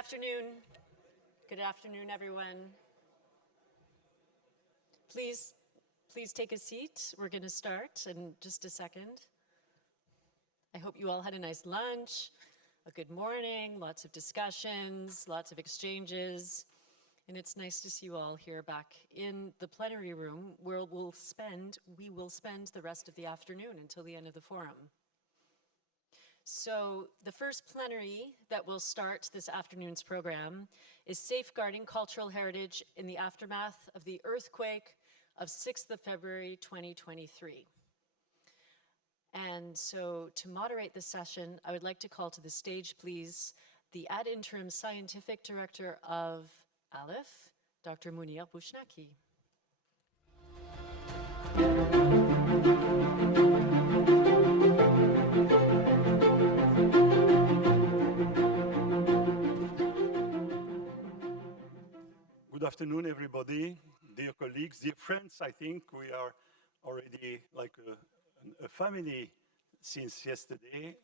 afternoon. Good afternoon, everyone. Please take a seat. We're going to start in just a second. I hope you all had a nice lunch, a good morning, lots of discussions, lots of exchanges. And it's nice to see you all here back in the plenary room where we will spend the rest of the afternoon until the end of the forum. So the first plenary that will start this afternoon's program is Safeguarding Cultural Heritage in the Aftermath of the Earthquake of 6th of February 2023. And so to moderate this session, I would like to call to the stage, please, the ad interim scientific director of ALIPH, Dr. Munir Bushnaki. Good afternoon, everybody, dear colleagues, dear friends. I think we are already like a family since yesterday,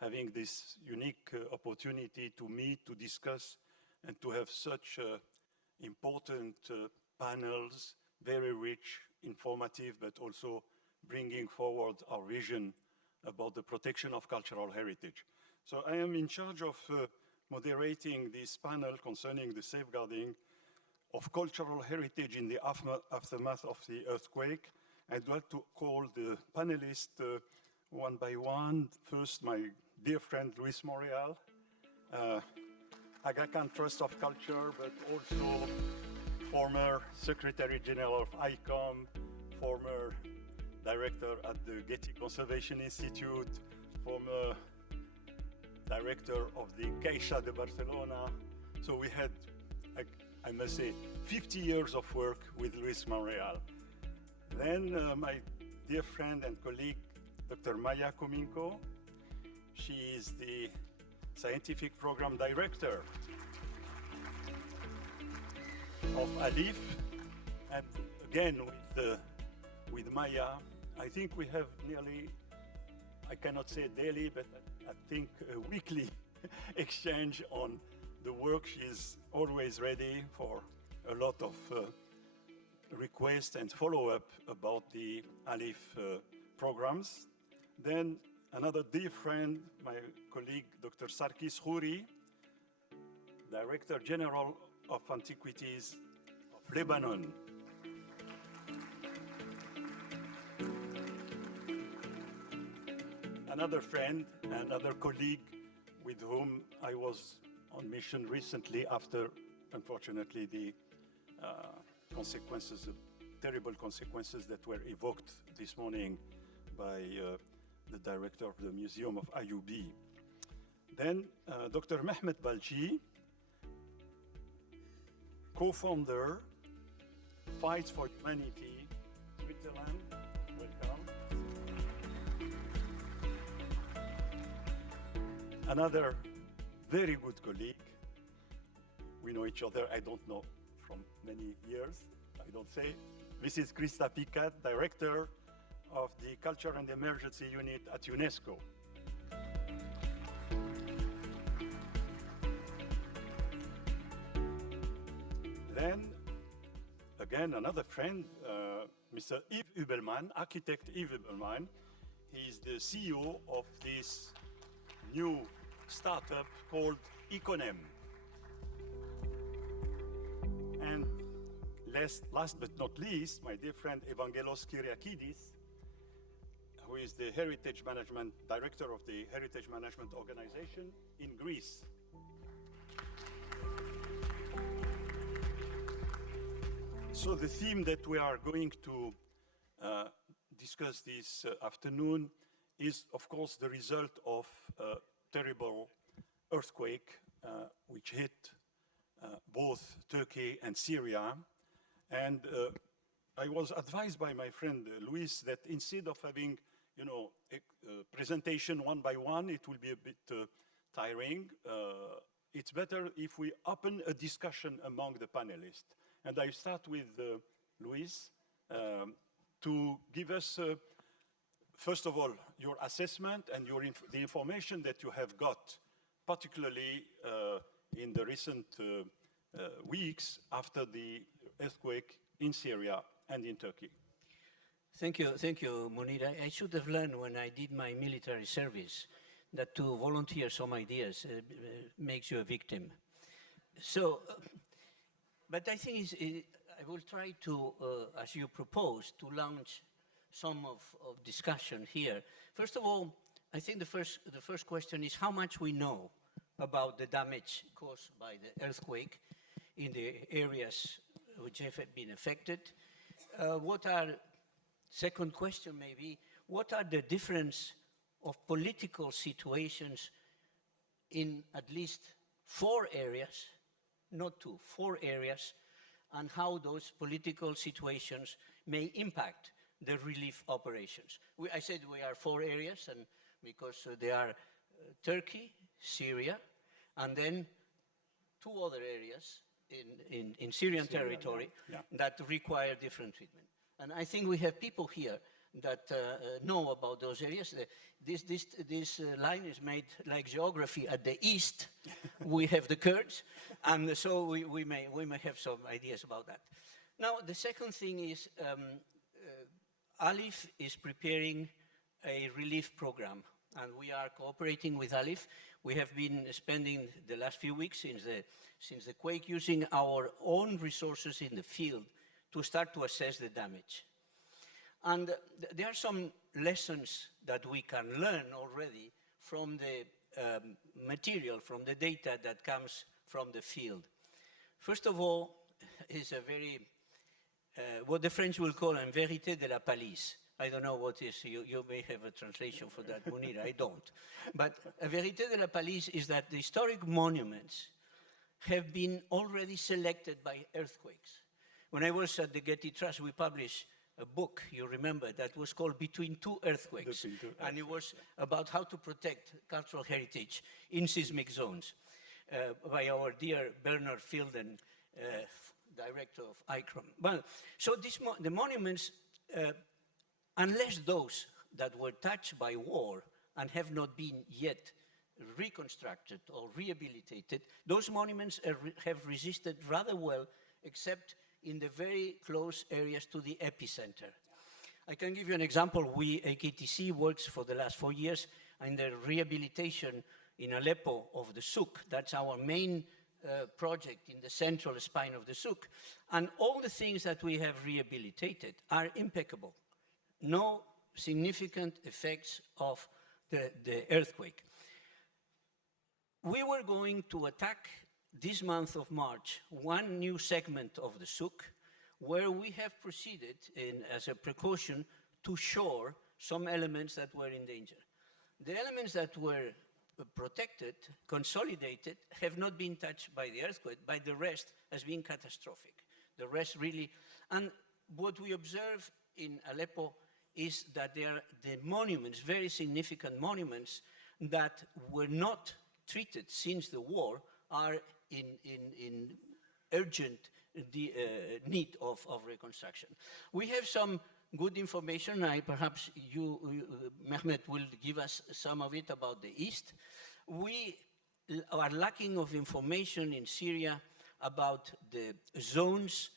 having this unique opportunity to meet, to discuss, and to have such important panels, very rich, informative, but also bringing forward our vision about the protection of cultural heritage. So I am in charge of moderating this panel concerning the safeguarding of cultural heritage in the aftermath of the earthquake. I'd like to call the panelists one by one. First, my dear friend Luis Montreal, Aga Khan Trust of Culture, but also former Secretary General of ICOM, former director at the Getty Conservation Institute, former director of the Caixa de Barcelona. So we had, I must say, 50 years of work with Luis Montreal. Then my dear friend and colleague, Dr. Maya Kominko. She is the Scientific Program Director of ALIPH. And again, with Maya, I think we have nearly, I cannot say daily, but I think a weekly exchange on the work. She is always ready for a lot of requests and follow-up about the ALIPH programs. Then another dear friend, my colleague, Dr. Sarkis Khouri, Director General of Antiquities of Lebanon. Another friend, another colleague with whom I was on mission recently after, unfortunately, the consequences, the terrible consequences that were evoked this morning by the director of the Museum of Ayubi. Then Dr. Mehmet Balci, co-founder, Fights for Humanity, Switzerland, welcome. Another very good colleague. We know each other, I don't know, from many years, I don't say. This is Krista Picat, Director of the Culture and Emergency Unit at UNESCO. Then, again, another friend, Mr. Yves Hubelmann, architect Yves Hubelmann. He is the CEO of this new startup called Econem. And last but not least, my dear friend Evangelos Kyriakidis, who is the Heritage Management Director of the Heritage Management Organization in Greece. So the theme that we are going to discuss this afternoon is, of course, the result of a terrible earthquake which hit both Turkey and Syria. And I was advised by my friend Luis that instead of having, a presentation one by one, it will be a bit tiring. It's better if we open a discussion among the panelists. And I start with Luis to give us, first of all, your assessment and the information that you have got, particularly in the recent weeks after the earthquake in Syria and in Turkey? Thank you, Munir. I should have learned when I did my military service that to volunteer some ideas makes you a victim. So, but I think I will try to, as you propose, to launch some of discussion here. First of all, I think the first question is how much we know about the damage caused by the earthquake in the areas which have been affected. Second question maybe, what are the difference of political situations in at least 4 areas, not 2, 4 areas, and how those political situations may impact the relief operations? I said we are 4 areas, and because they are Turkey, Syria, and then 2 other areas in Syrian territory that require different treatment. And I think we have people here that know about those areas. This line is made like geography. At the east, we have the Kurds, and so we may have some ideas about that. Now, the second thing is ALIPH is preparing a relief program, and we are cooperating with ALIPH. We have been spending the last few weeks since the quake using our own resources in the field to start to assess the damage. And there are some lessons that we can learn already from the material, from the data that comes from the field. First of all, is a very, what the French will call un vérité de la palisse. I don't know what is, you may have a translation for that, Munir, I don't. But a vérité de la palisse is that the historic monuments have been already selected by earthquakes. When I was at the Getty Trust, we published a book, you remember, that was called Between Two Earthquakes. And it was about how to protect cultural heritage in seismic zones by our dear Bernard Fielden, director of ICROM. Well, so the monuments, unless those that were touched by war and have not been yet reconstructed or rehabilitated, those monuments have resisted rather well, except in the very close areas to the epicenter. I can give you an example. We, AKTC, works for the last 4 years in the rehabilitation in Aleppo of the souk. That's our main project in the central spine of the souk. And all the things that we have rehabilitated are impeccable. No significant effects of the earthquake. We were going to attack this month of March one new segment of the souk where we have proceeded as a precaution to shore some elements that were in danger. The elements that were protected, consolidated, have not been touched by the earthquake, but the rest has been catastrophic. The rest really, and what we observe in Aleppo is that there are the monuments, very significant monuments that were not treated since the war are in urgent need of reconstruction. We have some good information. Perhaps you, Mehmet, will give us some of it about the East. We are lacking of information in Syria about the zones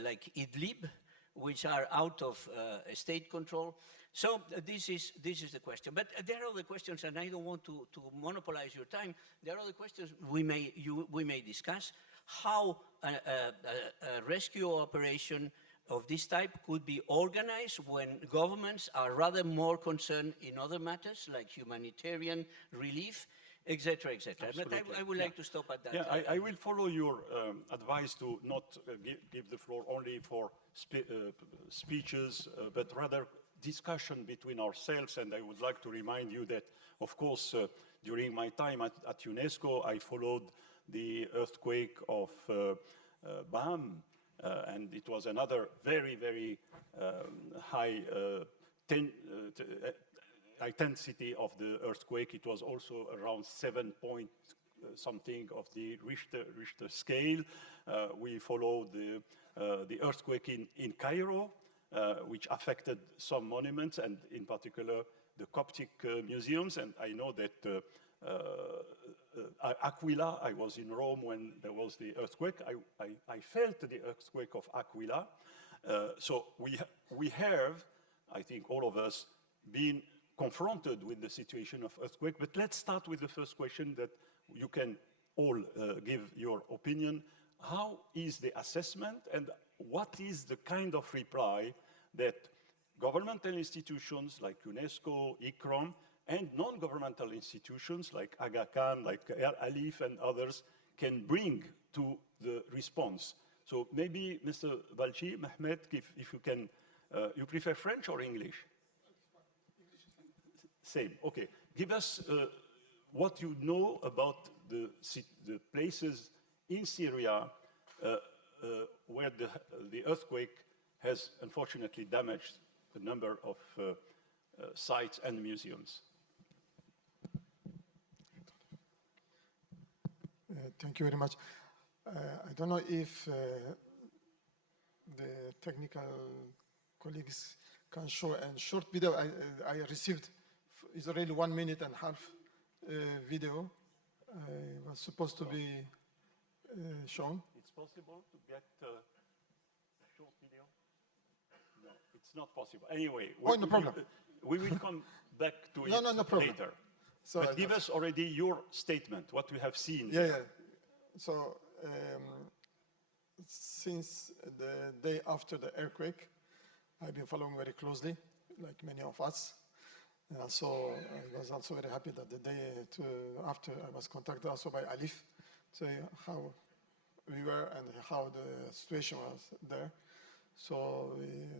like Idlib, which are out of state control. So this is the question. But there are other questions, and I don't want to monopolize your time. There are other questions we may discuss. How a rescue operation of this type could be organized when governments are rather more concerned in other matters, like humanitarian relief, etc., etc. But I would like to stop at that. Yeah, I will follow your advice to not give the floor only for speeches, but rather discussion between ourselves. And I would like to remind you that, of course, during my time at UNESCO, I followed the earthquake of Bam, and it was another very, very high intensity of the earthquake. It was also around 7 point something of the Richter scale. We followed the earthquake in Cairo, which affected some monuments, and in particular the Coptic museums. And I know that Aquila. I was in Rome when there was the earthquake. I felt the earthquake of Aquila. So we have, I think all of us, been confronted with the situation of earthquake. But let's start with the first question that you can all give your opinion. How is the assessment and what is the kind of reply that governmental institutions like UNESCO, ICROM, and non-governmental institutions like Aga Khan, like ALIPH and others can bring to the response? So maybe Mr. Balchi, Mehmet, if you can, you prefer French or English? Same, okay. Give us what you know about the places in Syria where the earthquake has unfortunately damaged a number of sites and museums. Thank you very much. I don't know if the technical colleagues can show a short video I received. It's already 1.5 minutes video. Was supposed to be shown. It's possible to get a short video? No, it's not possible. Anyway, no problem. We will come back to it no problem. later. So but give us already your statement, what we have seen. Yeah. So since the day after the earthquake, I've been following very closely, like many of us. So I was also very happy that the day after I was contacted also by ALIPH to say how we were and how the situation was there. So we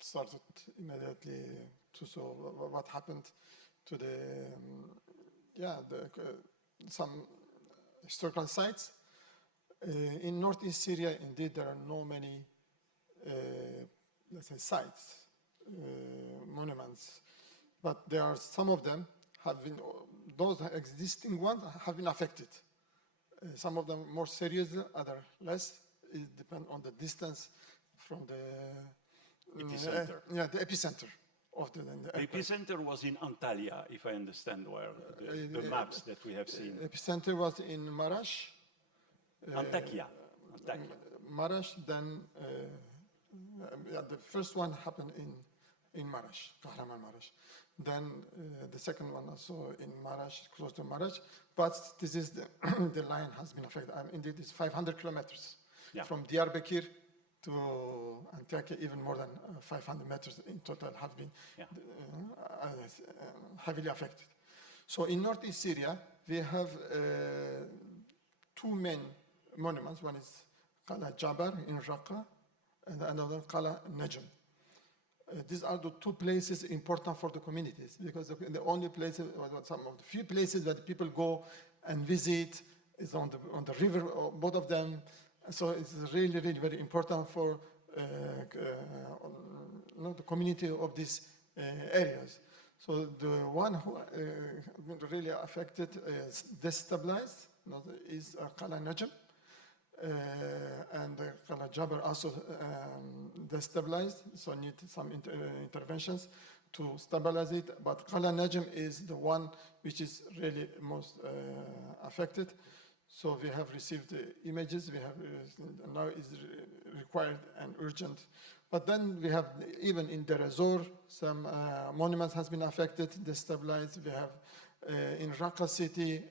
started immediately to see what happened to some historical sites. In northeast Syria, indeed, there are no many, let's say, sites, monuments, but there are some of them have been, those existing ones have been affected. Some of them more serious, other less. It depends on the distance from the epicenter. The epicenter. The epicenter was in Antalya, if I understand well, the maps that we have seen. Epicenter was in Marash. Antakya. Marash, then the first one happened in Marash, Kahraman Marash. Then the second one also in Marash, close to Marash. But this is the line has been affected. Indeed, it's 500 kilometers from Diyarbakir to Antakya, even more than 500 meters in total have been heavily affected. So in northeast Syria, we have two main monuments. One is Qala Jabar in Raqqa, and another Qala Najm. These are the two places important for the communities because the only places, some of the few places that people go and visit is on the river, both of them. So it's really, really very important for the community of these areas. So the one who really affected, destabilized, is Qala Najm. And Qala Jabar also destabilized, so need some interventions to stabilize it. But Qala Najm is the one which is really most affected. So we have received the images. We have now is required and urgent. But then we have even in Deir ez-Zor some monuments has been affected, destabilized. We have in Raqqa city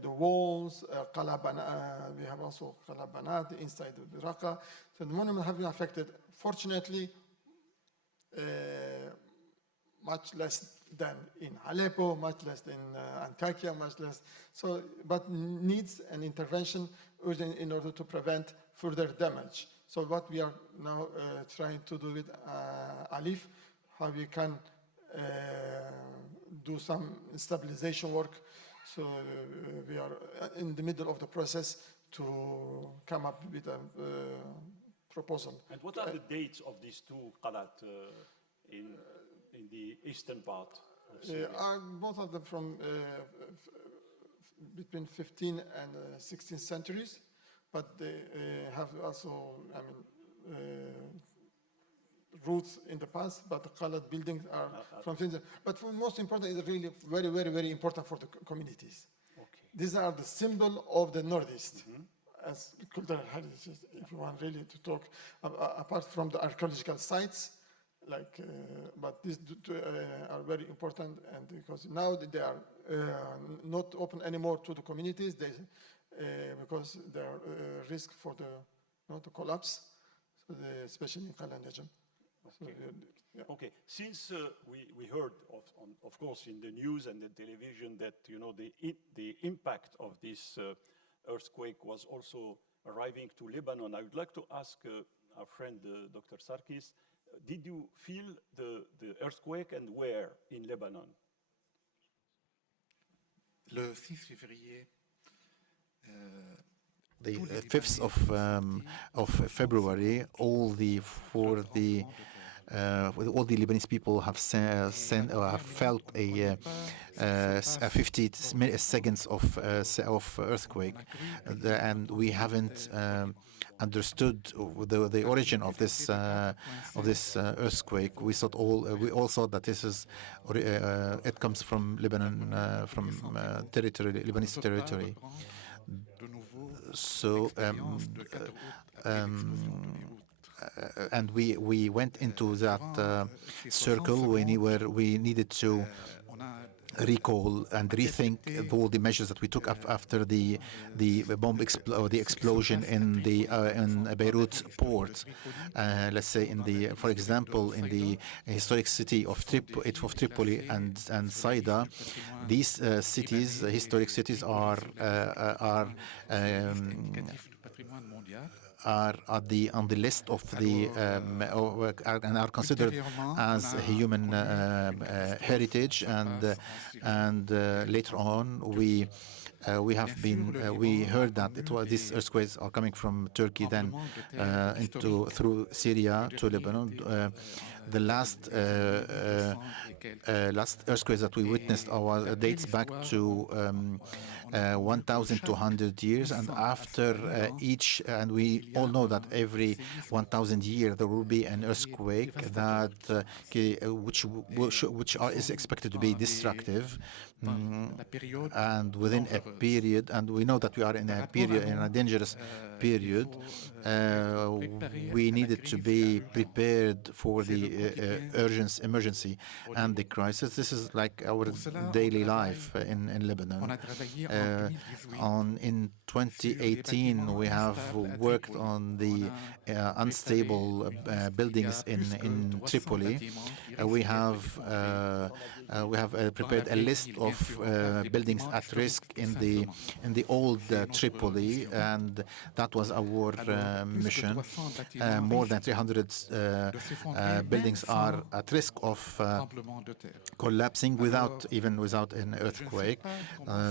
the walls. We have also Qala Banat inside the Raqqa. So the monuments have been affected. Fortunately, much less than in Aleppo, much less than Antakya, much less. So, but needs an intervention urgent in order to prevent further damage. So what we are now trying to do with ALIPH, how we can do some stabilization work. So we are in the middle of the process to come up with a proposal. And what are the dates of these two qalat in the eastern part of Syria? Are both of them from between 15th and 16th centuries, but they have also, roots in the past, but the colored buildings are from things. But most important is really very, very, very important for the communities. Okay. These are the symbol of the Northeast as cultural heritage, if you want really to talk, apart from the archaeological sites, like, but these are very important, and because now they are not open anymore to the communities, because there are risk for the collapse, so especially in Kala Najm. Okay. So, yeah. Okay, since we heard, of course, in the news and the television that, you know, the impact of this earthquake was also arriving to Lebanon, I would like to ask our friend, Dr. Sarkis, did you feel the earthquake, and where in Lebanon? Le 6 février, The 5th of February, with all the Lebanese people have felt a 50 seconds of earthquake, and we haven't understood the origin of this earthquake. We all thought that this is it comes from Lebanon, from Lebanese territory. So, and we went into that circle where we needed to recall and rethink all the measures that we took after the explosion in Beirut port. Let's say for example, in the historic city of Tripoli and Saida, these historic cities are on the list of and are considered as human heritage, and later on we heard that these earthquakes are coming from Turkey, then through Syria to Lebanon. The last earthquakes that we witnessed dates back to 1,200 years, and after each, and we all know that every 1,000 years there will be an earthquake which is expected to be destructive. And within a period, and we know that we are in a dangerous period, we needed to be prepared for the emergency and the crisis. This is like our daily life in Lebanon. In 2018, we have worked on the unstable buildings in Tripoli. We have prepared a list of buildings at risk in the old Tripoli, and that was our mission. More than 300 buildings are at risk of collapsing without an earthquake.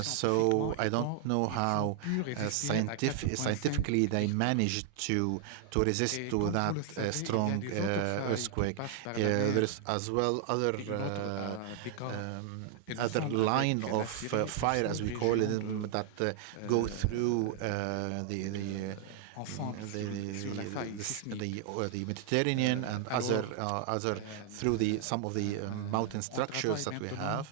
So I don't know how scientifically they managed to resist to that strong earthquake. There is as well other line of fire, as we call it, that go through the Mediterranean and other through some of the mountain structures that we have.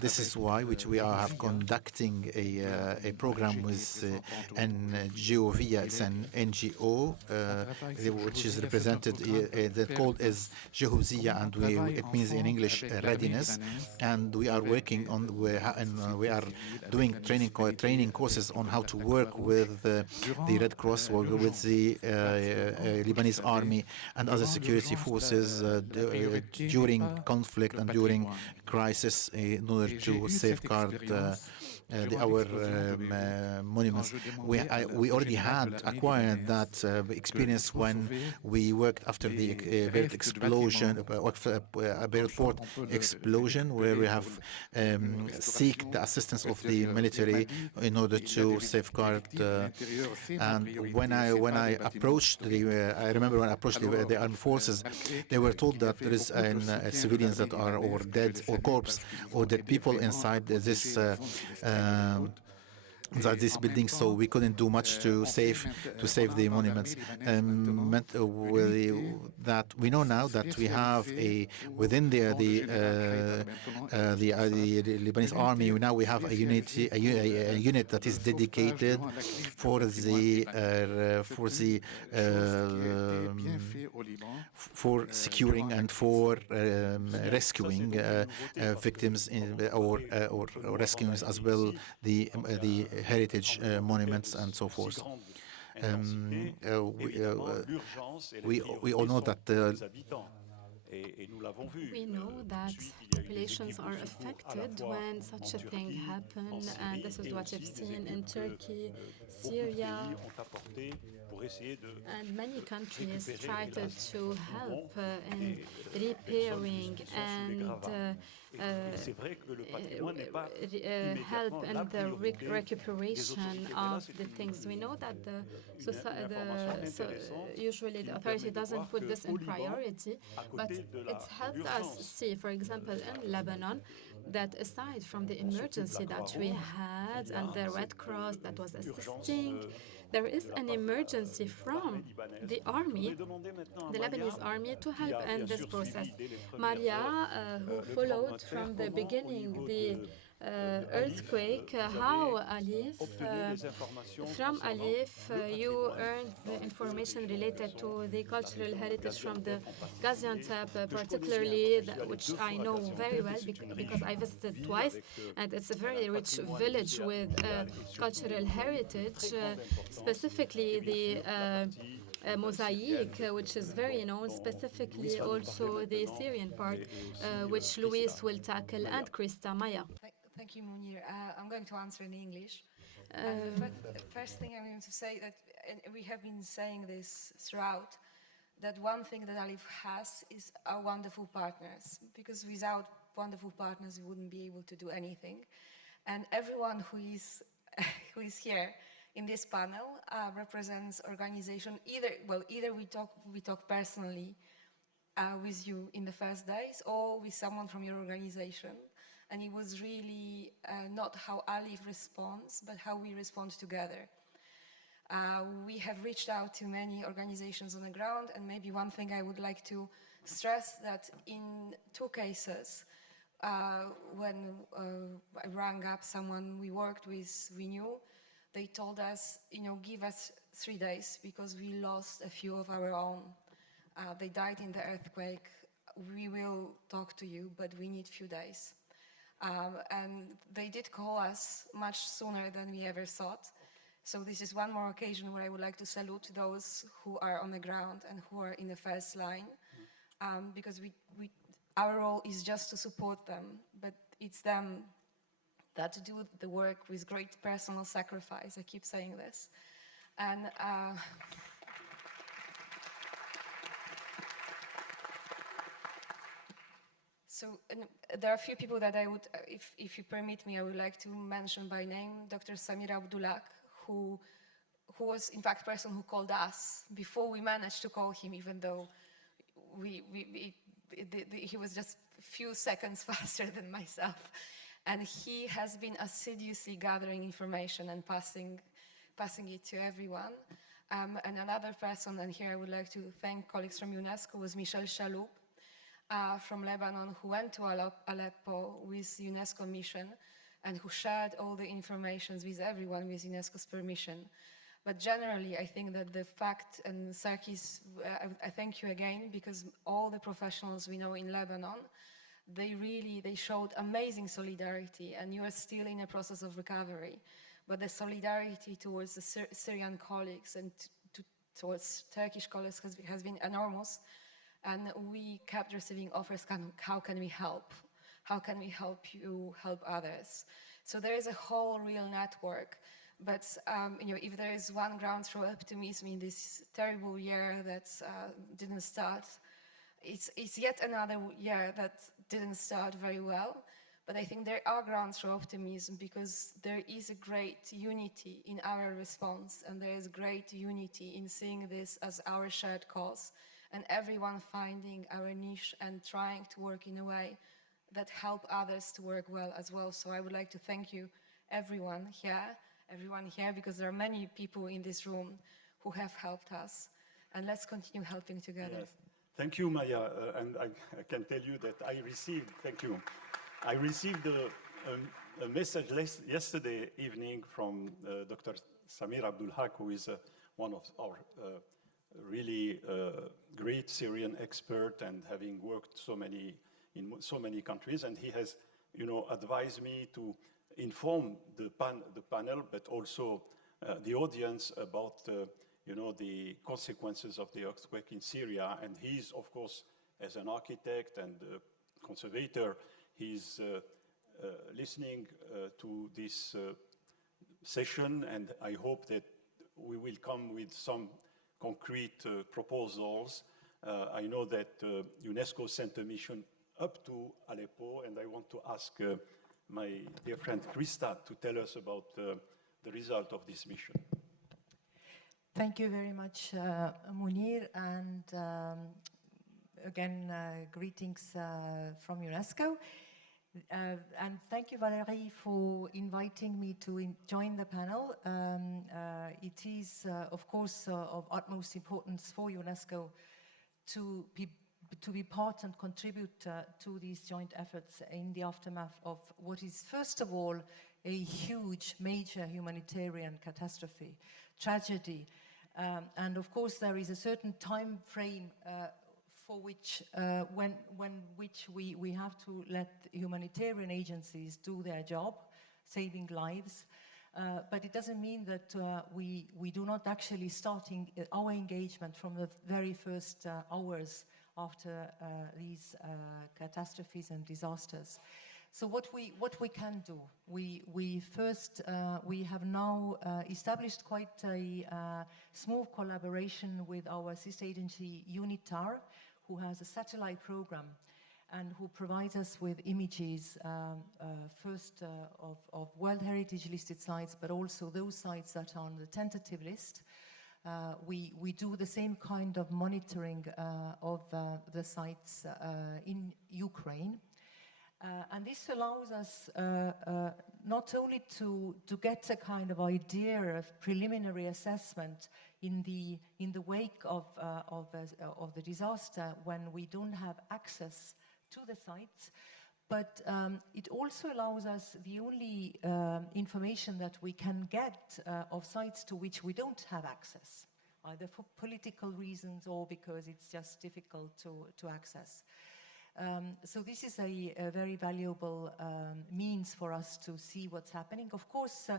This is why we are conducting a program with NGOVIA. It's an NGO which is represented. The code is Jehouziya, and it means in English readiness. And we are working on we are doing training courses on how to work with the Red Cross, or with the Lebanese army and other security forces during conflict and during crisis, in order to safeguard our monuments. We already had acquired that experience when we worked after the Beirut explosion, Beirut port explosion, where we have sought the assistance of the military in order to safeguard. And when I approached I remember when I approached the armed forces, they were told that there is civilians that are or dead or corpse or dead people inside this inside this building, so we couldn't do much to save the monuments. That we know now that we have within the Lebanese army. Now we have a unit that is dedicated for securing and for rescuing victims or rescuing as well the heritage monuments and so forth. We all know that we know that populations are affected when such a thing happens, and this is what we've seen in Turkey, Syria, and many countries tried to help in repairing and help in the recuperation of the things. We know that usually the authority doesn't put this in priority, but it helped us see, for example, in Lebanon, that aside from the emergency that we had and the Red Cross that was assisting, there is an emergency from the army, the Lebanese army, to help in this process. Maria, who followed from the beginning the earthquake, how ALIPH, from ALIPH, you earned the information related to the cultural heritage from the Gaziantep, particularly, which I know very well because I visited twice, and it's a very rich village with cultural heritage, specifically the mosaic, which is very known, specifically also the Syrian part, which Luis will tackle, and Krista Maya. Thank you, Munir. I'm going to answer in English. First thing I'm going to say that, and we have been saying this throughout, that one thing that ALIPH has is our wonderful partners, because without wonderful partners, we wouldn't be able to do anything. And everyone who is here in this panel represents organization. Either we talk personally with you in the first days, or with someone from your organization. And it was really not how ALIPH responds, but how we respond together. We have reached out to many organizations on the ground, and maybe one thing I would like to stress that in 2 cases, when I rang up someone we worked with, we knew, they told us, give us 3 days because we lost a few of our own. They died in the earthquake. We will talk to you, but we need few days. And they did call us much sooner than we ever thought. So this is one more occasion where I would like to salute those who are on the ground and who are in the first line, because our role is just to support them, but it's them that do the work with great personal sacrifice. I keep saying this. And so there are a few people that I would, if you permit me, I would like to mention by name. Dr. Samir Abdullah, who was in fact the person who called us before we managed to call him, even though he was just a few seconds faster than myself. And he has been assiduously gathering information and passing it to everyone. And another person, and here I would like to thank colleagues from UNESCO, was Michel Chaloub, from Lebanon, who went to Aleppo with UNESCO mission and who shared all the information with everyone with UNESCO's permission. But generally, I think that the fact, and Sarkis, I thank you again, because all the professionals we know in Lebanon, they showed amazing solidarity, and you are still in a process of recovery. But the solidarity towards the Syrian colleagues and towards Turkish colleagues has been enormous. And we kept receiving offers, how can we help? How can we help you help others? So there is a whole real network. But if there is one ground for optimism in this terrible year that didn't start, it's yet another year that didn't start very well. But I think there are grounds for optimism because there is a great unity in our response, and there is great unity in seeing this as our shared cause, and everyone finding our niche and trying to work in a way that help others to work well as well. So I would like to thank you, everyone here, everyone here, because there are many people in this room who have helped us, and let's continue helping together. Yes. Thank you, Maya, and I can tell you that I received, thank you, I received a message yesterday evening from Dr. Samir Abdul Haq, who is one of our really great Syrian expert and having worked in so many countries, and he has, advised me to inform the panel, but also the audience about, the consequences of the earthquake in Syria. And he's, of course, as an architect and conservator, he's listening to this session, and I hope that we will come with some concrete proposals. I know that UNESCO sent a mission up to Aleppo, and I want to ask my dear friend Krista to tell us about the result of this mission. Thank you very much, Munir, and again, greetings from UNESCO. And thank you, Valerie, for inviting me to join the panel. It is, of course, of utmost importance for UNESCO to be part and contribute to these joint efforts in the aftermath of what is, first of all, a huge, major humanitarian catastrophe, tragedy. And of course, there is a certain time frame for which, we have to let humanitarian agencies do their job, saving lives. But it doesn't mean that we do not actually start our engagement from the very first hours after these catastrophes and disasters. So what we can do, we have now established quite a small collaboration with our sister agency UNITAR, who has a satellite program and who provides us with images first of World Heritage listed sites, but also those sites that are on the tentative list. We do the same kind of monitoring of the sites in Ukraine. And this allows us not only to get a kind of idea of preliminary assessment in the wake of the disaster when we don't have access to the sites, but it also allows us the only information that we can get of sites to which we don't have access, either for political reasons or because it's just difficult to access. So this is a very valuable means for us to see what's happening. Of course,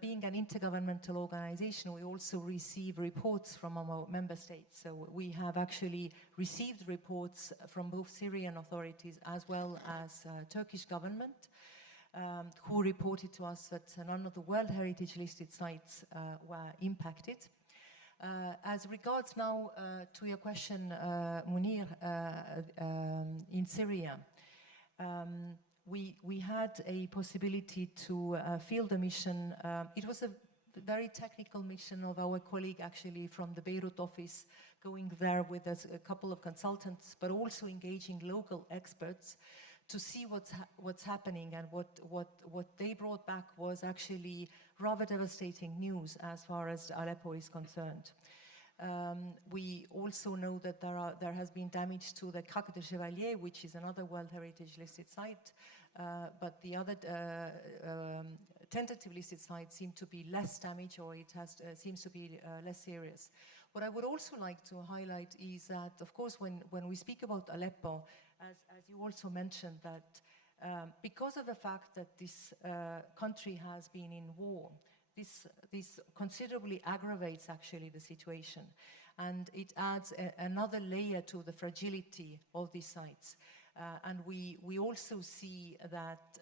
being an intergovernmental organization, we also receive reports from our member states. So we have actually received reports from both Syrian authorities as well as Turkish government, who reported to us that none of the World Heritage listed sites were impacted. As regards now to your question, Munir, in Syria, we had a possibility to field a mission. It was a very technical mission of our colleague actually from the Beirut office, going there with us, a couple of consultants, but also engaging local experts to see what's happening. And what they brought back was actually rather devastating news as far as Aleppo is concerned. We also know that there has been damage to the Crac de Chevalier, which is another World Heritage listed site, but the other tentative listed sites seem to be less damaged, or it seems to be less serious. What I would also like to highlight is that, of course, when we speak about Aleppo, as you also mentioned, that because of the fact that this country has been in war, this considerably aggravates actually the situation, and it adds another layer to the fragility of these sites. And we also see that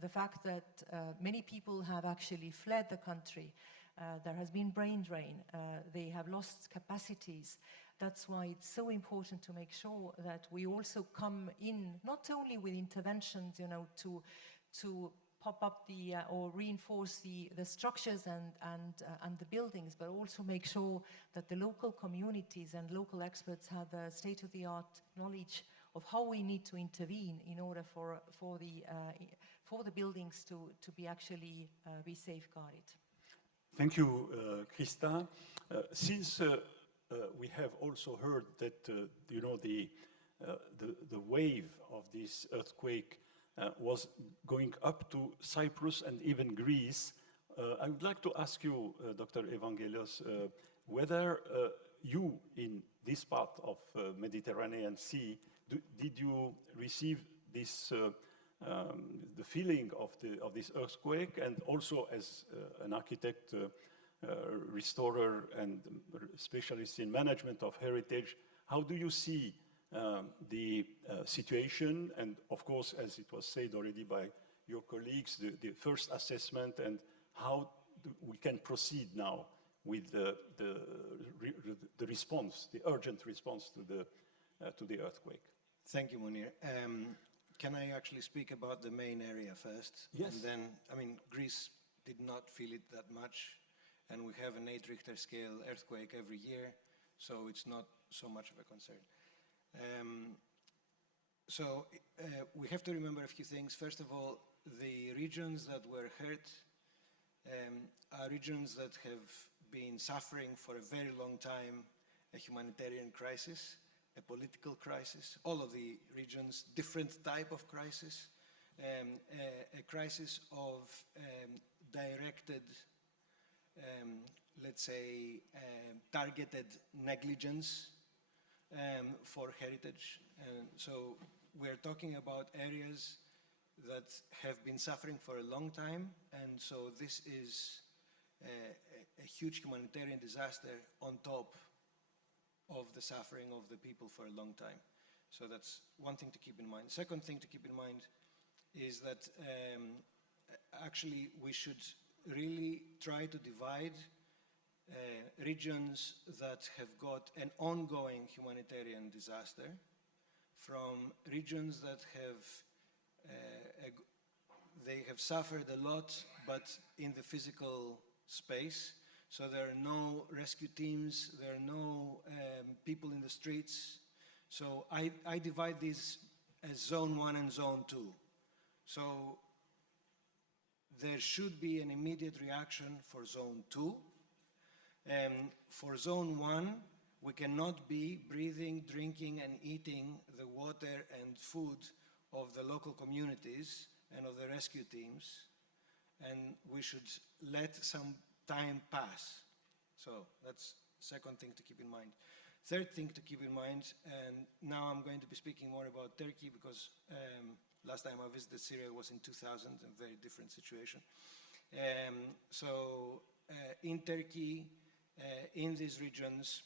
the fact that many people have actually fled the country, there has been brain drain, they have lost capacities. That's why it's so important to make sure that we also come in, not only with interventions, to pop up or reinforce the structures and the buildings, but also make sure that the local communities and local experts have state-of-the-art knowledge of how we need to intervene in order for for the buildings to be actually be safeguarded. Thank you, Krista. Since we have also heard that you know the wave of this earthquake was going up to Cyprus and even Greece, I would like to ask you, Dr. Evangelios, whether you in this part of Mediterranean Sea, did you receive this the feeling of this earthquake, and also as an architect, restorer, and specialist in management of heritage, how do you see the situation? And of course, as it was said already by your colleagues, the first assessment and how we can proceed now with the response, the urgent response to the earthquake. Thank you, Munir. Can I actually speak about the main area first? Yes. And then, I mean, Greece did not feel it that much, and we have an 8 Richter scale earthquake every year, so it's not so much of a concern. We have to remember a few things. First of all, the regions that were hurt are regions that have been suffering for a very long time a humanitarian crisis, a political crisis, all of the regions, different type of crisis, a crisis of directed, let's say, targeted negligence for heritage. And so we're talking about areas that have been suffering for a long time, and so this is a huge humanitarian disaster on top of the suffering of the people for a long time. So that's one thing to keep in mind. Second thing to keep in mind is that actually we should really try to divide regions that have got an ongoing humanitarian disaster from regions that they have suffered a lot, but in the physical space. So there are no rescue teams, there are no people in the streets. So I divide these as Zone 1 and Zone 2. So there should be an immediate reaction for Zone 2. For Zone 1, we cannot be breathing, drinking, and eating the water and food of the local communities and of the rescue teams, and we should let some time pass. So that's second thing to keep in mind. Third thing to keep in mind, and now I'm going to be speaking more about Turkey because last time I visited Syria was in 2000, a very different situation. In Turkey, in these regions,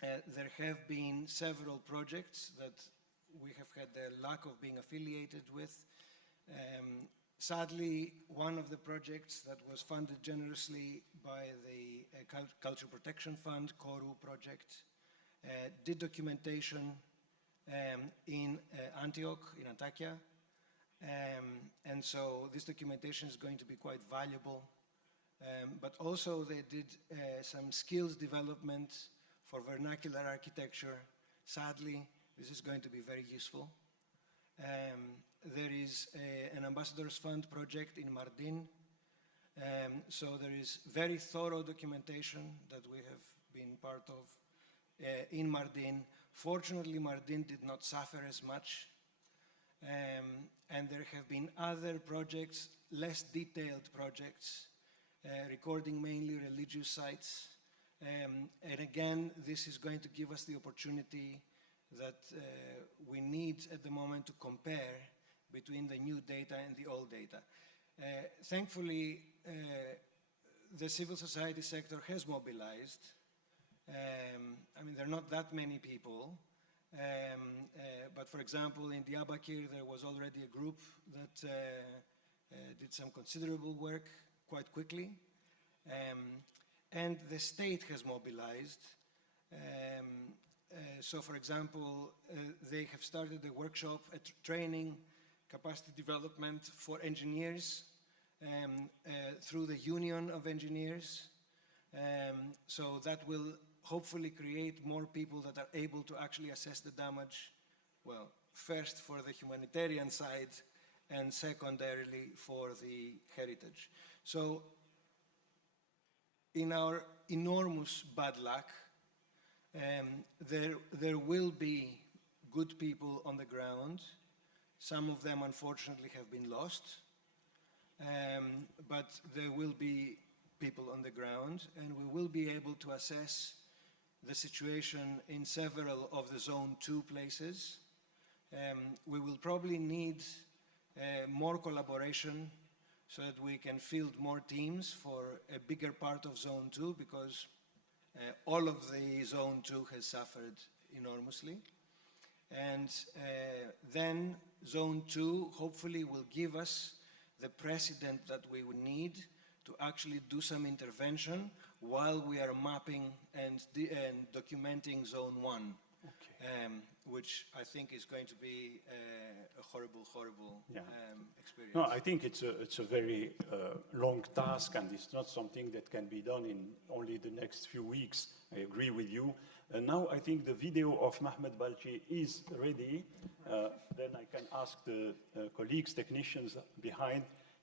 there have been several projects that we have had the luck of being affiliated with. Sadly, one of the projects that was funded generously by the Culture Protection Fund, KORU project, did documentation in Antioch, in Antakya. And so this documentation is going to be quite valuable. But also they did some skills development for vernacular architecture. Sadly, this is going to be very useful. There is an Ambassador's Fund project in Mardin. So there is very thorough documentation that we have been part of in Mardin. Fortunately, Mardin did not suffer as much. And there have been other projects, less detailed projects, recording mainly religious sites. And again, this is going to give us the opportunity that we need at the moment to compare between the new data and the old data. Thankfully, the civil society sector has mobilized. I mean, there are not that many people, but for example, in Diyarbakir, there was already a group that did some considerable work quite quickly. And the state has mobilized. So for example, they have started a workshop, a training, capacity development for engineers through the Union of Engineers. So that will hopefully create more people that are able to actually assess the damage, well, first for the humanitarian side, and secondarily for the heritage. So in our enormous bad luck, there will be good people on the ground. Some of them, unfortunately, have been lost. But there will be people on the ground, and we will be able to assess the situation in several of the Zone 2 places. We will probably need more collaboration so that we can field more teams for a bigger part of Zone 2, because all of the Zone 2 has suffered enormously. And then Zone 2 hopefully will give us the precedent that we would need to actually do some intervention while we are mapping and documenting Zone 1, which I think is going to be a horrible, horrible experience. No, I think it's a very long task, and it's not something that can be done in only the next few weeks. I agree with you. And now I think the video of Mahmoud Balchi is ready. Then I can ask the colleagues, technicians behind,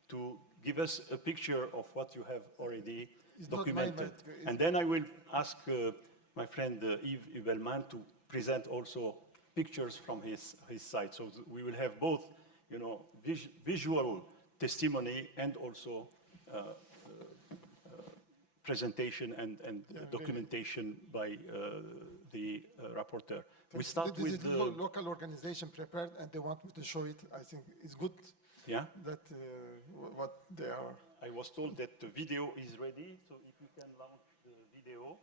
to give us a picture of what you have already documented. And then I will ask my friend Yves Hubelman to present also pictures from his side. So we will have both, you know, visual testimony and also presentation and documentation by the rapporteur. We start with the local organization prepared, and they want me to show it. I think it's good. Yeah. That what they are. I was told that the video is ready, so if you can launch the video.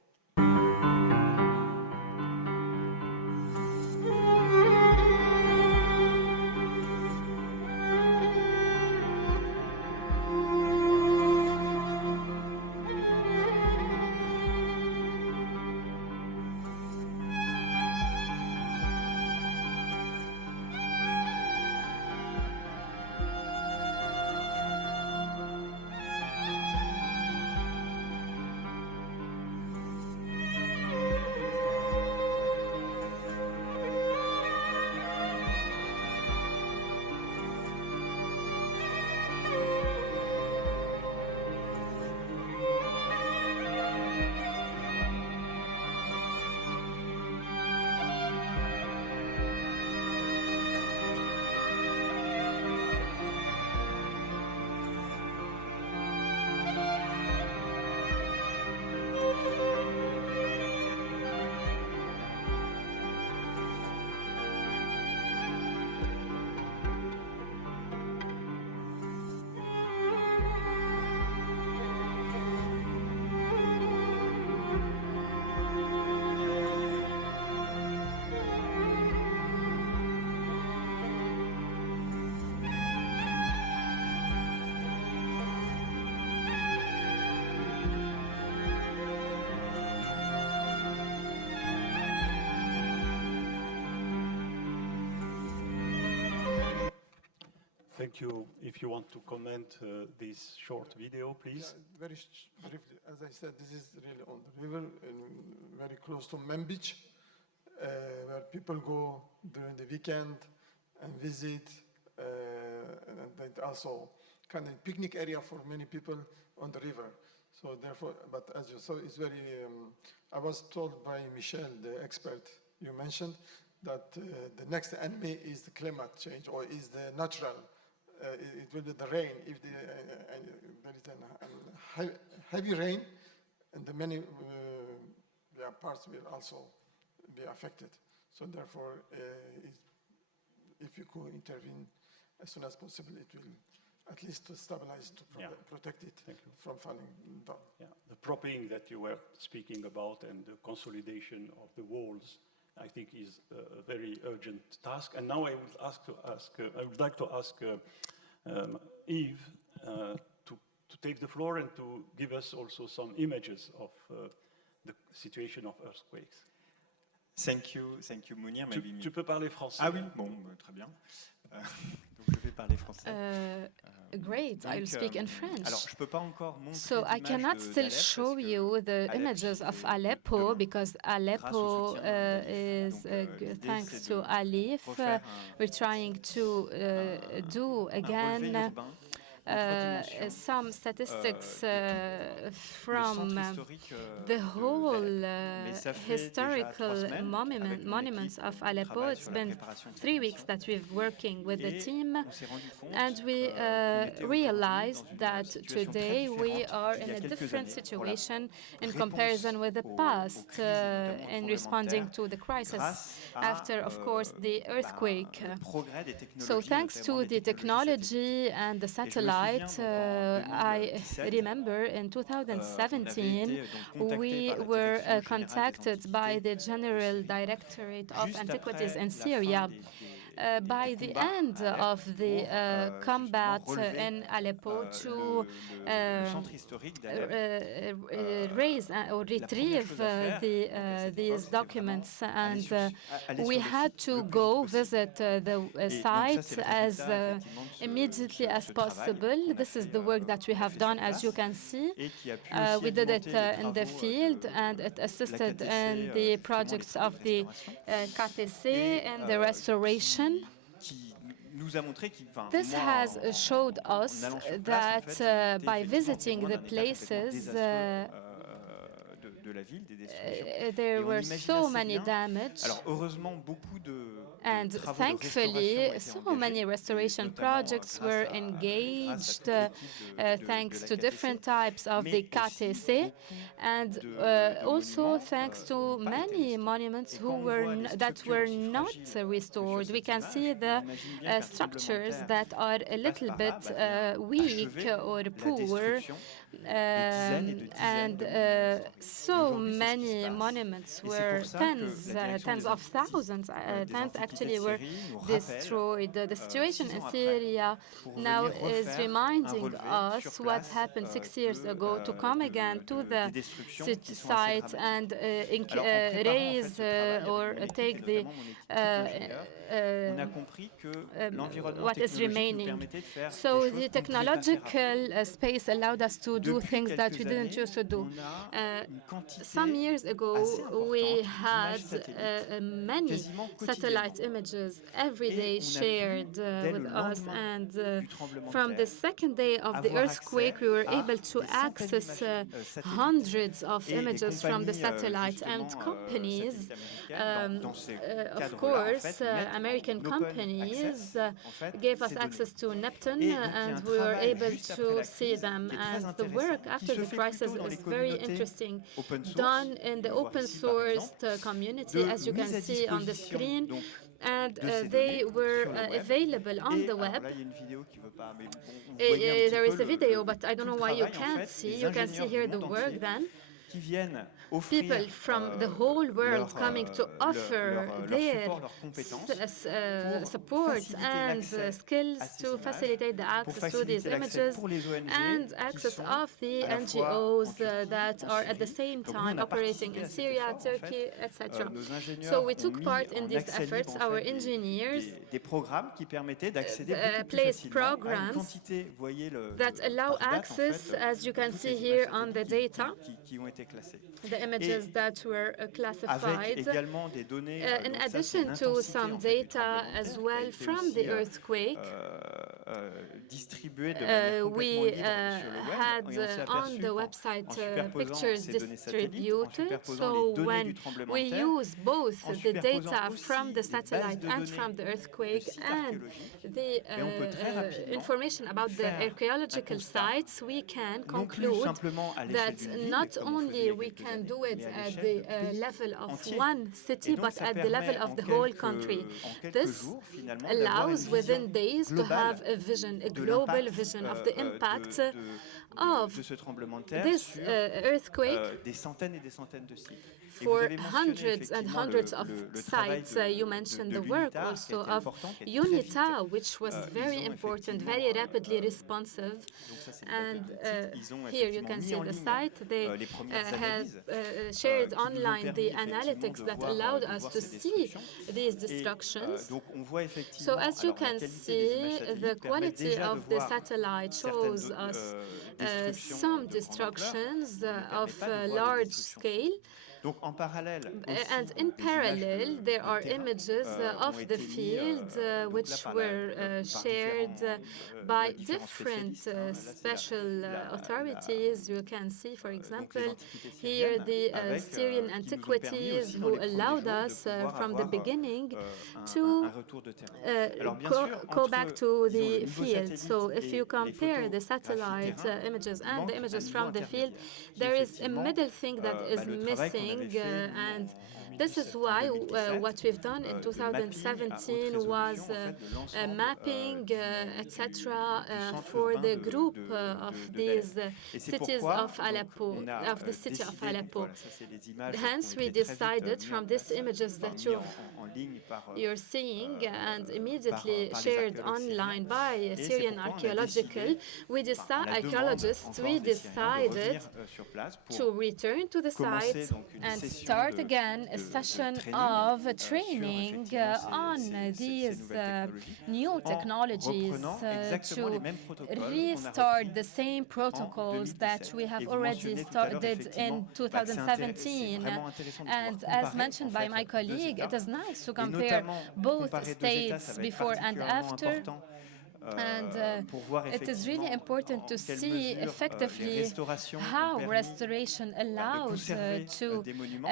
Thank you. If you want to comment this short video, please. Yeah, very briefly, as I said, this is really on the river, very close to Mem Beach, where people go during the weekend and visit, and also kind of picnic area for many people on the river. So therefore, but as you saw, it's very, I was told by Michel, the expert you mentioned, that the next enemy is the climate change, or is the natural. It will be the rain. If there is a heavy rain, and the many parts will also be affected. So therefore, if you could intervene as soon as possible, it will at least to stabilize, to protect it from falling down. Yeah, the propping that you were speaking about and the consolidation of the walls, I think, is a very urgent task. And now I would like to ask Yves to take the floor and to give us also some images of the situation of earthquakes. Thank you, Mounir. Tu peux parler français. Ah oui, bon, très bien. Donc je vais Great, I'll speak in French. Alors, je peux pas encore montrer So I cannot still show you the images of Aleppo because Aleppo is, thanks to ALIPH, we're trying to do again some statistics from the whole historical monuments of Aleppo. It's been 3 weeks that we've working with the team, and we realized that today we are in a different situation in comparison with the past in responding to the crisis after, of course, the earthquake. So thanks to the technology and the satellite, I remember in 2017, we were contacted by the General Directorate of Antiquities in Syria. By the end of the combat in Aleppo to raise or retrieve these documents, and we had to go visit the site as immediately as possible. This is the work that we have done, as you can see. We did it in the field, and it assisted in the projects of the KTC and the restoration. This has showed us that by visiting the places, there were so many damage. And thankfully, so many restoration projects were engaged thanks to different types of the KTC, and also thanks to many monuments that were not restored. We can see the structures that are a little bit weak or poor. And so many monuments were tens of thousands, tens actually were destroyed. The situation in Syria now is reminding us what happened 6 years ago, to come again to the site and raise or take the what is remaining. So the technological space allowed us to do things that we didn't used to do. Some years ago, we had many satellite images every day shared with us, and from the second day of the earthquake, we were able to access hundreds of images from the satellite, and companies, of course, American companies gave us access to Neptune, and we were able to see them. And the work after the crisis is very interesting, done in the open source community, as you can see on the screen, and they were available on the web. There is a video, but I don't know why you can't see. You can see here the work then. People from the whole world coming to offer their support and skills to facilitate the access to these images and access of the NGOs that are at the same time operating in Syria, Turkey, etc. So we took part in these efforts. Our engineers placed programs that allow access, as you can see here on the data, the images that were classified, in addition to some data as well from the earthquake. We had on the website pictures distributed, so when we use both the data from the satellite and from the earthquake and the information about the archaeological sites, we can conclude that not only we can do it at the level of one city, but at the level of the whole country. This allows within days to have a vision, a global vision of the impact of de ce tremblement de terre this sur earthquake des centaines et des centaines de sites. Et vous for avez mentionné hundreds and effectivement hundreds of le travail sites. You mentioned the work l'UNITA, qui a also été of important, qui a été très vite. UNITA, which was very Ils ont important, effectivement, very rapidly responsive. donc ça, c'est le And papier du titre. Ils ont here you effectivement can mis see en the ligne site. They les premières have analyses shared qui nous ont online permis the analytics effectivement that de voir, allowed de us voir to ces see destructions. these Et, destructions. donc on voit effectivement, So as you alors, la can qualité des see, images the satellites permet quality déjà de of the voir satellite certaines shows us destructions some de grande ampleur, destructions mais ne of permet pas de voir les large destructions. scale. Donc en parallèle aussi, And in des images parallel, there are terrain, images ont of été the mis, field donc là, which par were par shared différents, by différents different spécialistes, hein. Là, c'est special authorities. You can see, for donc example, les antiquités here syriennes, the avec, Syrian qui nous ont permis antiquities aussi dans who les premiers allowed jours de us pouvoir from the avoir, beginning un to retour de terrain. Alors bien sûr, go entre, back to disons, le the niveau field. So satellite if et you les compare the photographies satellite terrain, images il and the manque un images niveau from the field, intermédiaire, qui there is a effectivement, middle thing that is le travail qu'on avait missing, fait, nous, and en this is 2017, why en 2017, what we've done in de mapping à haute 2017 résolution, was en fait, de l'ensemble, mapping, etc., centre for urbain the de- group de- of de these Daesh. Et c'est cities pourquoi, of donc, Aleppo, on a of the city of décidé, Aleppo. voilà, ça c'est les images qui Hence, ont we été très vite decided mis en from these place, images enfin, that mis you've en ligne par you're seeing and par immediately les shared archéologues online syriens. by Et c'est Syrian pourquoi on a archaeological, décidé, we à la demande archaeologists, encore we des Syriens, de decided revenir sur place pour to return to the commencer site donc une and session start again a de session training, of sur training effectivement on ces these nouvelles new en technologies reprenant exactement to les mêmes protocoles qu'on a restart repris the same protocols that we have Et vous already mentionniez tout à l'heure, started in effectivement, bah, que c'est 2017. vraiment intéressant de And pouvoir as comparer, mentioned en by fait, my deux colleague, it États. is nice to Et compare notamment, both comparer deux États, ça states va être before and particulièrement after. important. And Pour voir it is really effectivement important to en quelle see mesure, les effectively restaurations ont how permis, restoration de allowed conserver, to des monuments.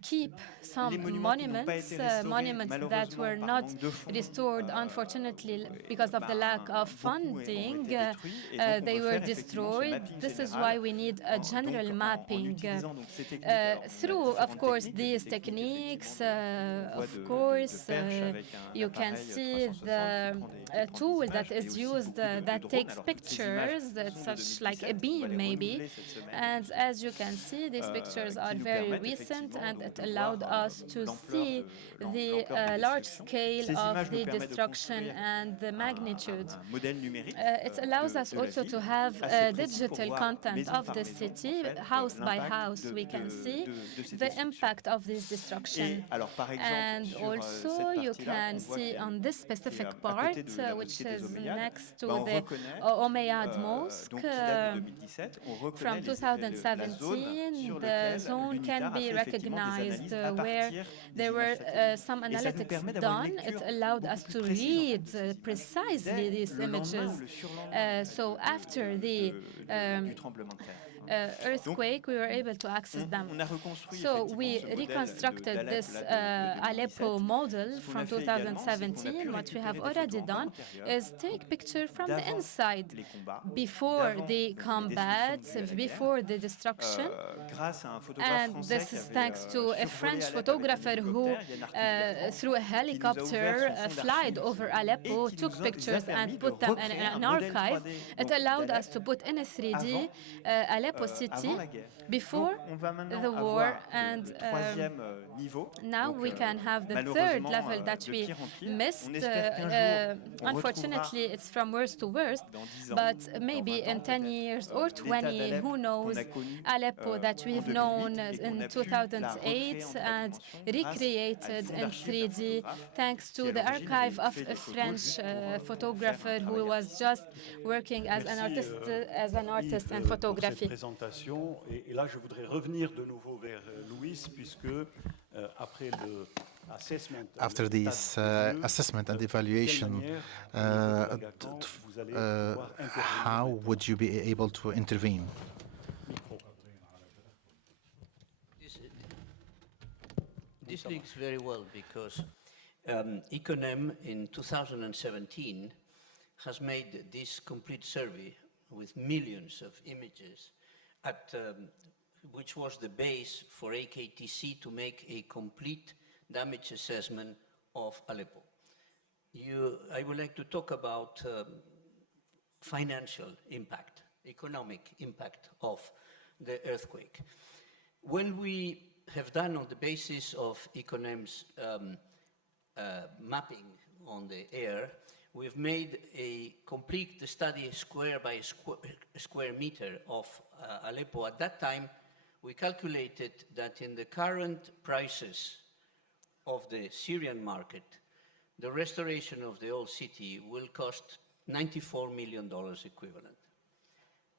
keep some Les monuments qui n'ont pas monuments, été restaurés, monuments that malheureusement, were par not manque de fonds, restored, unfortunately, because of the lack of beaucoup ont funding. été détruits, et donc on They veut were faire effectivement ce destroyed. mapping This is général why we need a general en mapping. utilisant donc ces techniques. Alors, on a Through, of différentes course, techniques, these des techniques, effectivement, on voit of de course, perche avec un you can appareil see 360 the qui prend des tool grandes that images, et is aussi used beaucoup de that drones. takes Alors, toutes ces images pictures, sont that's de such like a 2017, on va beam les maybe. renouveler cette semaine. And as you can see, these pictures are Qui nous very permettent recent, effectivement and donc it de allowed voir, us to l'ampleur see de- the l'ampleur des large destructions. scale Ces of images nous the permettent de destruction construire and the magnitude. un modèle numérique It allows de us la also ville, to have assez précis pour digital voir content maison of par the maison, city, en fait, house by l'impact house. We can see de ces the destructions. impact of this destruction. Et alors, par exemple, And sur also, cette you partie-là, can on voit see qu'il y a- on this qui est specific à part, côté de la which mosquée des is Omeyyades, next to bah, on the reconnaît, Omeyyad Mosque. donc, qui date de 2017, on From reconnaît la 2017, zone sur the laquelle zone l'UNITA can a be fait effectivement des recognized analyses à where partir des there were images satellites. some Et ça nous analytics permet d'avoir une done. It lecture allowed beaucoup us plus to précise, en fait, read de ces images. precisely Dès these le lendemain images. ou le surlendemain So after the du tremblement de terre. earthquake, we were able to access them. On a reconstruit So effectivement we ce modèle reconstructed d'Alep, this là, de Aleppo 2017. model Ce qu'on from a fait également, c'est qu'on a 2017. pu What we récupérer have des already photos done antérieures is take picture from the d'avant inside, les combats, before d'avant, the donc, les combat, destructions dues à la before guerre, the destruction. grâce à un photographe And français this qui is avait thanks to a survolé French Alep avec un photographer who, hélicoptère, Yann Arthur, through a helicopter, flied over Aleppo, qui took nous a pictures permis and de put them in recréer un an modèle archive. 3D, It donc, allowed us d'Alep to put in a 3D Aleppo city avant la guerre. before Donc, on va maintenant the war, avoir and le troisième niveau. now Donc, we can have the third malheureusement, level that de we pire en pire. missed. On espère qu'un jour, on Unfortunately, it's from worst to worst, dans 10 ans, but dans maybe 20 ans, in 10 years or l'état 20, d'Alep who qu'on knows, a connu, Aleppo that en we've 2008 known et qu'on in a pu la recréer 2008 en 3 and dimensions grâce recreated à in une fonds d'archives 3D d'un thanks qui, to à the l'origine, archive avait of fait a des photos French juste pour photographer faire un who travail was just working as an artist Merci, in pour photography. cette présentation. Et là, je voudrais revenir de nouveau vers Louis, puisque après le assessment, After this assessment and evaluation, how would you be able to intervene? This links very well because Econem in 2017 has made this complete survey with millions of images, which was the base for AKTC to make a complete damage assessment of Aleppo. I would like to talk about financial impact economic impact of the earthquake. When we have done on the basis of Econom's mapping on the air, we've made a complete study square by square meter of Aleppo. At that time, we calculated that in the current prices of the Syrian market, the restoration of the old city will cost $94 million equivalent.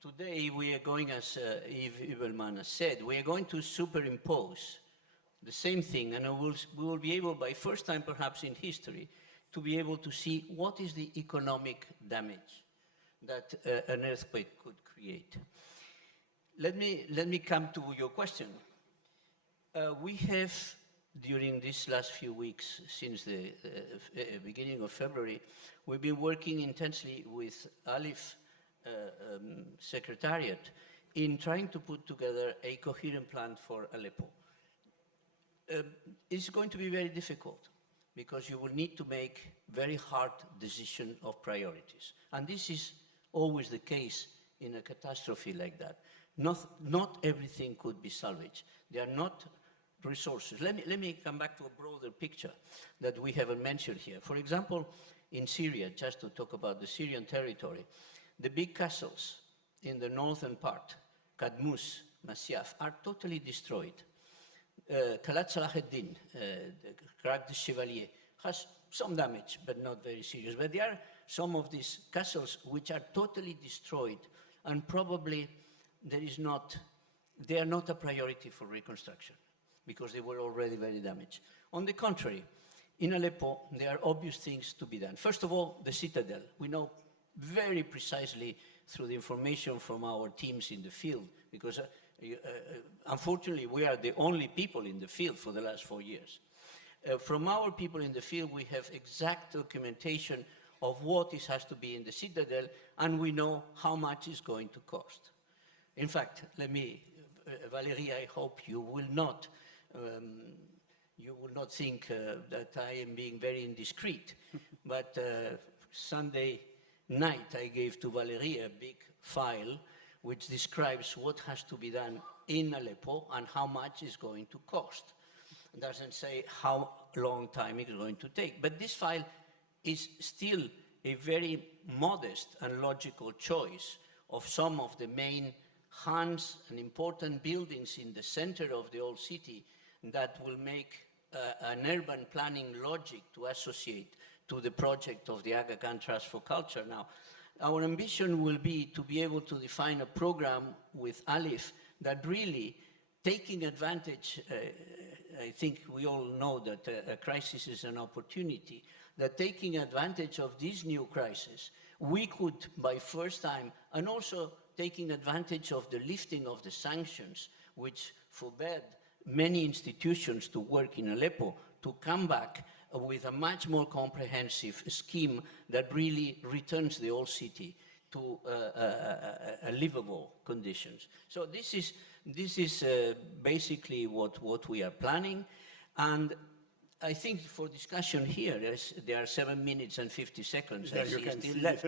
Today, we are going, as Yves Ubelman has said, we are going to superimpose the same thing, and we will be able, by first time perhaps in history, to be able to see what is the economic damage that an earthquake could create. Let me come to your question. We have, during these last few weeks, since the beginning of February, we've been working intensely with ALIPH Secretariat in trying to put together a coherent plan for Aleppo. It's going to be very difficult because you will need to make very hard decision of priorities. And this is always the case in a catastrophe like that. Not everything could be salvaged. There are not resources. Let me come back to a broader picture that we haven't mentioned here. For example, in Syria, just to talk about the Syrian territory, the big castles in the northern part, Kadmus, Masyaf, are totally destroyed. Khalat Salah ad-Din, Crag de Chevalier, has some damage, but not very serious. But there are some of these castles which are totally destroyed, and probably they are not a priority for reconstruction, because they were already very damaged. On the contrary, in Aleppo, there are obvious things to be done. First of all, the citadel. We know very precisely through the information from our teams in the field, because unfortunately, we are the only people in the field for the last 4 years. From our people in the field, we have exact documentation of what has to be in the citadel, and we know how much it's going to cost. In fact, Valérie, I hope you will not think that I am being very indiscreet, but Sunday night I gave to Valérie a big file which describes what has to be done in Aleppo and how much it's going to cost. It doesn't say how long time it's going to take, but this file is still a very modest and logical choice of some of the main hands and important buildings in the center of the old city that will make an urban planning logic to associate to the project of the Aga Khan Trust for Culture. Now, our ambition will be to be able to define a program with ALIPH that really, taking advantage, I think we all know that a crisis is an opportunity, that taking advantage of this new crisis, we could, by first time, and also taking advantage of the lifting of the sanctions, which forbade many institutions to work in Aleppo, to come back with a much more comprehensive scheme that really returns the old city to livable conditions. So this is basically what we are planning. And I think for discussion here, there are 7 minutes and 50 seconds. Yeah, you can see left.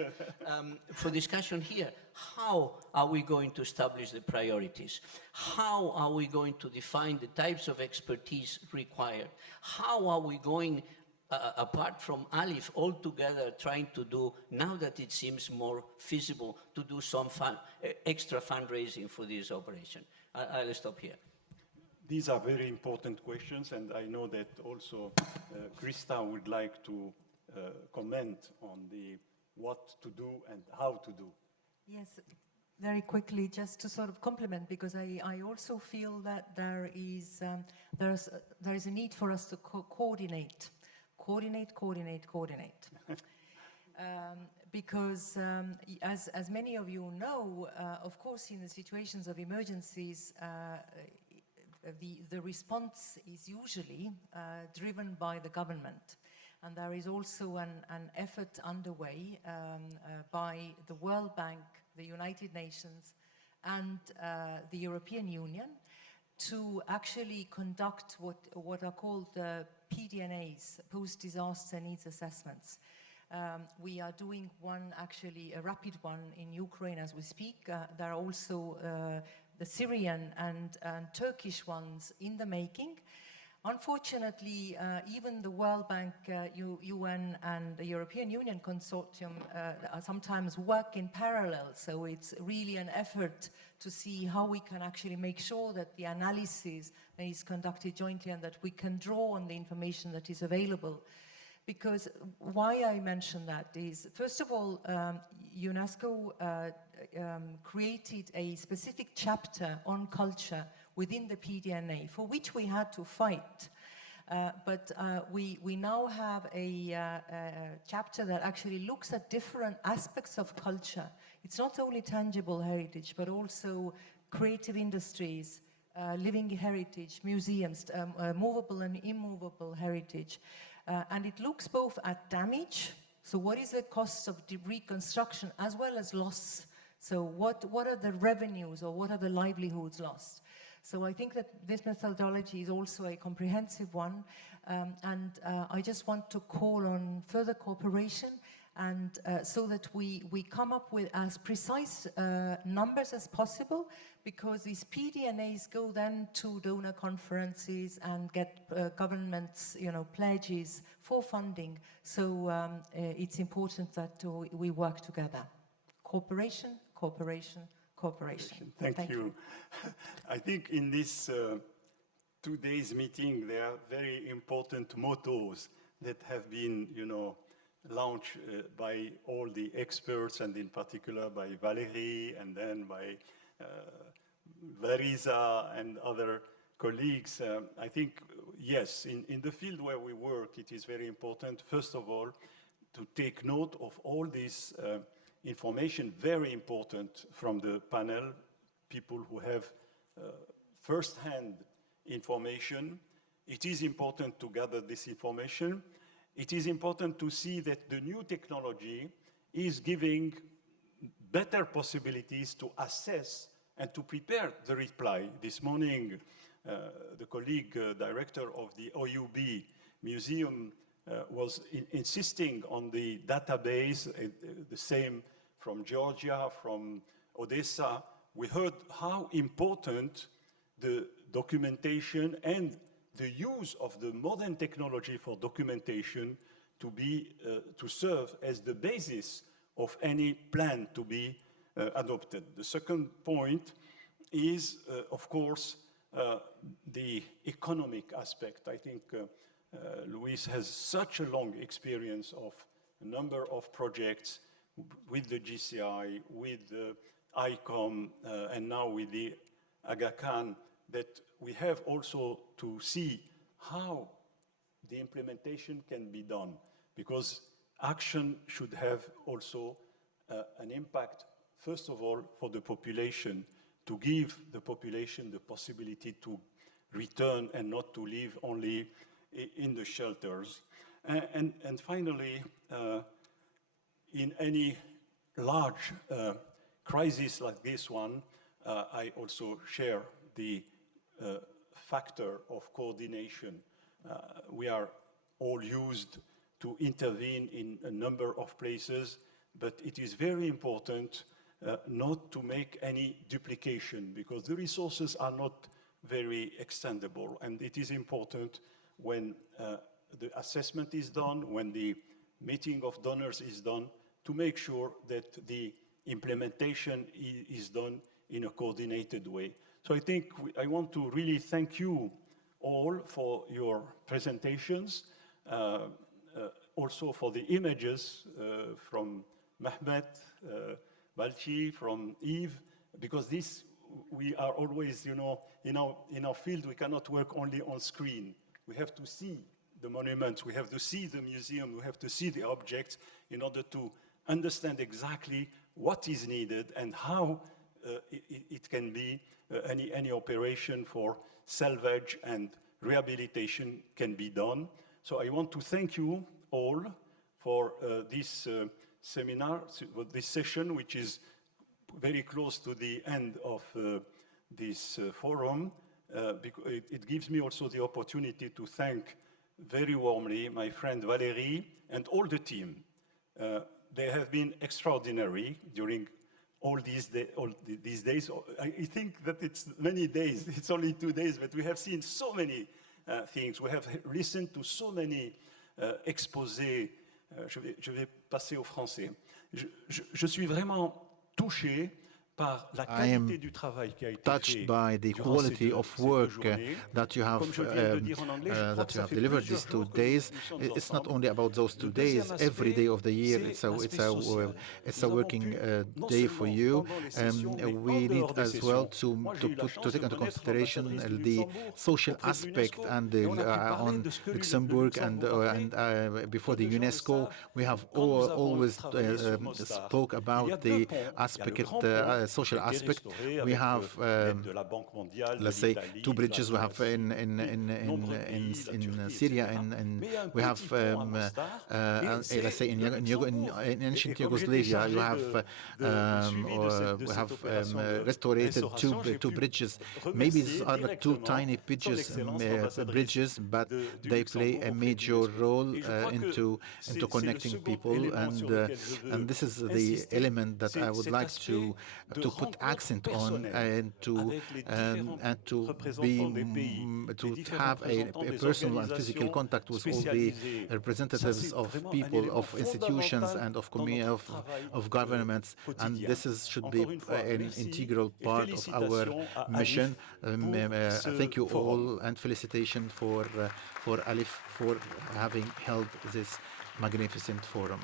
For discussion here, how are we going to establish the priorities? How are we going to define the types of expertise required? How are we going, apart from ALIPH, all together trying to do, now that it seems more feasible, to do some extra fundraising for this operation? I'll stop here. These are very important questions, and I know that also Krista would like to comment on what to do and how to do. Yes, very quickly, just to sort of complement, because I also feel that there is a need for us to coordinate. Because as many of you know, of course, in the situations of emergencies, the response is usually driven by the government. And there is also an effort underway by the World Bank, the United Nations, and the European Union to actually conduct what are called PDNAs, post-disaster needs assessments. We are doing one, actually, a rapid one in Ukraine as we speak. There are also the Syrian and Turkish ones in the making. Unfortunately, even the World Bank, UN, and the European Union Consortium sometimes work in parallel, so it's really an effort to see how we can actually make sure that the analysis is conducted jointly and that we can draw on the information that is available. Because why I mention that is, first of all, UNESCO created a specific chapter on culture within the PDNA, for which we had to fight. But we now have a chapter that actually looks at different aspects of culture. It's not only tangible heritage, but also creative industries, living heritage, museums, movable and immovable heritage. And it looks both at damage, so what is the cost of reconstruction, as well as loss. So what are the revenues, or what are the livelihoods lost? So I think that this methodology is also a comprehensive one, and I just want to call on further cooperation, and so that we come up with as precise numbers as possible, because these PDNAs go then to donor conferences and get governments, pledges for funding. So it's important that we work together. Cooperation, cooperation, cooperation. Thank you. I think in this 2 days meeting, there are very important mottos that have been, launched by all the experts, and in particular by Valérie, and then by Larisa and other colleagues. I think, yes, in the field where we work, it is very important, first of all, to take note of all this information, very important from the panel, people who have first-hand information. It is important to gather this information. It is important to see that the new technology is giving better possibilities to assess and to prepare the reply. This morning, the colleague director of the OUB Museum was insisting on the database, the same from Georgia, from Odessa. We heard how important the documentation and the use of the modern technology for documentation to serve as the basis of any plan to be adopted. The second point is, of course, the economic aspect. I think Luis has such a long experience of a number of projects with the GCI, with the ICOM, and now with the Aga Khan, that we have also to see how the implementation can be done, because action should have also an impact, first of all, for the population, to give the population the possibility to return and not to live only in the shelters. And finally, in any large crisis like this one, I also share the factor of coordination. We are all used to intervene in a number of places, but it is very important not to make any duplication, because the resources are not very extendable. And it is important when the assessment is done, when the meeting of donors is done, to make sure that the implementation is done in a coordinated way. So I think I want to really thank you all for your presentations, also for the images from Mehmet, Balchi, from Yves, because this, we are always, in our field, we cannot work only on screen. We have to see the monuments, we have to see the museum, we have to see the objects in order to understand exactly what is needed and how it can be, any operation for salvage and rehabilitation can be done. So I want to thank you all for this seminar, this session, which is very close to the end of this forum. Because it gives me also the opportunity to thank very warmly my friend Valérie and all the team. They have been extraordinary during all these days. I think that it's many days. It's only 2 days, but we have seen so many things. We have listened to so many exposés. Je vais passer au français. Je suis vraiment touché par la qualité du travail qui a été touched by the quality of work that you have delivered these 2 days. It's not only about those 2 days. Every day of the year, it's a working day for you. We need as well to take into consideration the social aspect and on Luxembourg and before the UNESCO, we have always spoke about the aspect. Social aspect. We have, let's say, 2 bridges we have in Syria, and we have, let's say, in ancient Yugoslavia, you have restored 2 bridges. Maybe these are 2 tiny bridges, but they play a major role into connecting people, and this is the element that I would like to put accent on, and to have a personal and physical contact with all the representatives of people, of institutions, and of governments, and this should be an integral part of our mission. Thank you all, and felicitation for ALIPH for having held this magnificent forum.